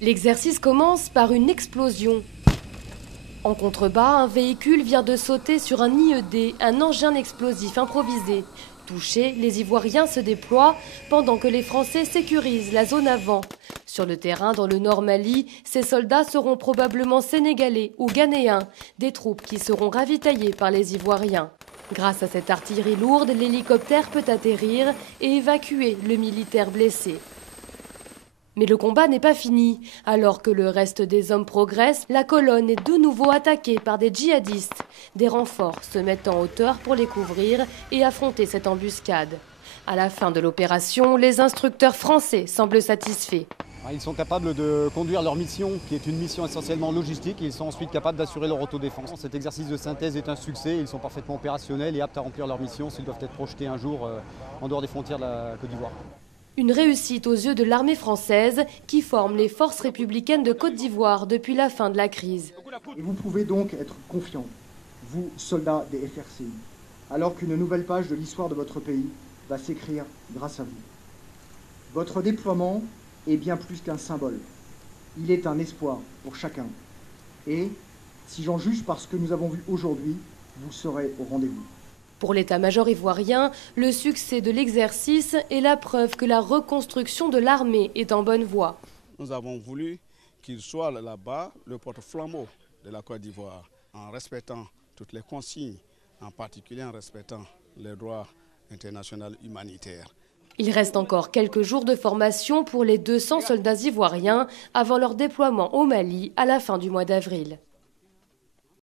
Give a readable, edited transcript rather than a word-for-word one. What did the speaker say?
L'exercice commence par une explosion. En contrebas, un véhicule vient de sauter sur un IED, un engin explosif improvisé. Touchés, les Ivoiriens se déploient pendant que les Français sécurisent la zone avant. Sur le terrain, dans le Nord Mali, ces soldats seront probablement sénégalais ou ghanéens, des troupes qui seront ravitaillées par les Ivoiriens. Grâce à cette artillerie lourde, l'hélicoptère peut atterrir et évacuer le militaire blessé. Mais le combat n'est pas fini. Alors que le reste des hommes progresse, la colonne est de nouveau attaquée par des djihadistes. Des renforts se mettent en hauteur pour les couvrir et affronter cette embuscade. À la fin de l'opération, les instructeurs français semblent satisfaits. Ils sont capables de conduire leur mission, qui est une mission essentiellement logistique, et ils sont ensuite capables d'assurer leur autodéfense. Cet exercice de synthèse est un succès, ils sont parfaitement opérationnels et aptes à remplir leur mission s'ils doivent être projetés un jour en dehors des frontières de la Côte d'Ivoire. Une réussite aux yeux de l'armée française qui forme les forces républicaines de Côte d'Ivoire depuis la fin de la crise. Et vous pouvez donc être confiants, vous, soldats des FRCI, alors qu'une nouvelle page de l'histoire de votre pays va s'écrire grâce à vous. Votre déploiement est bien plus qu'un symbole. Il est un espoir pour chacun. Et, si j'en juge par ce que nous avons vu aujourd'hui, vous serez au rendez-vous. Pour l'état-major ivoirien, le succès de l'exercice est la preuve que la reconstruction de l'armée est en bonne voie. Nous avons voulu qu'il soit là-bas le porte-flambeau de la Côte d'Ivoire, en respectant toutes les consignes, en particulier en respectant les droits internationaux humanitaires. Il reste encore quelques jours de formation pour les 200 soldats ivoiriens avant leur déploiement au Mali à la fin du mois d'avril.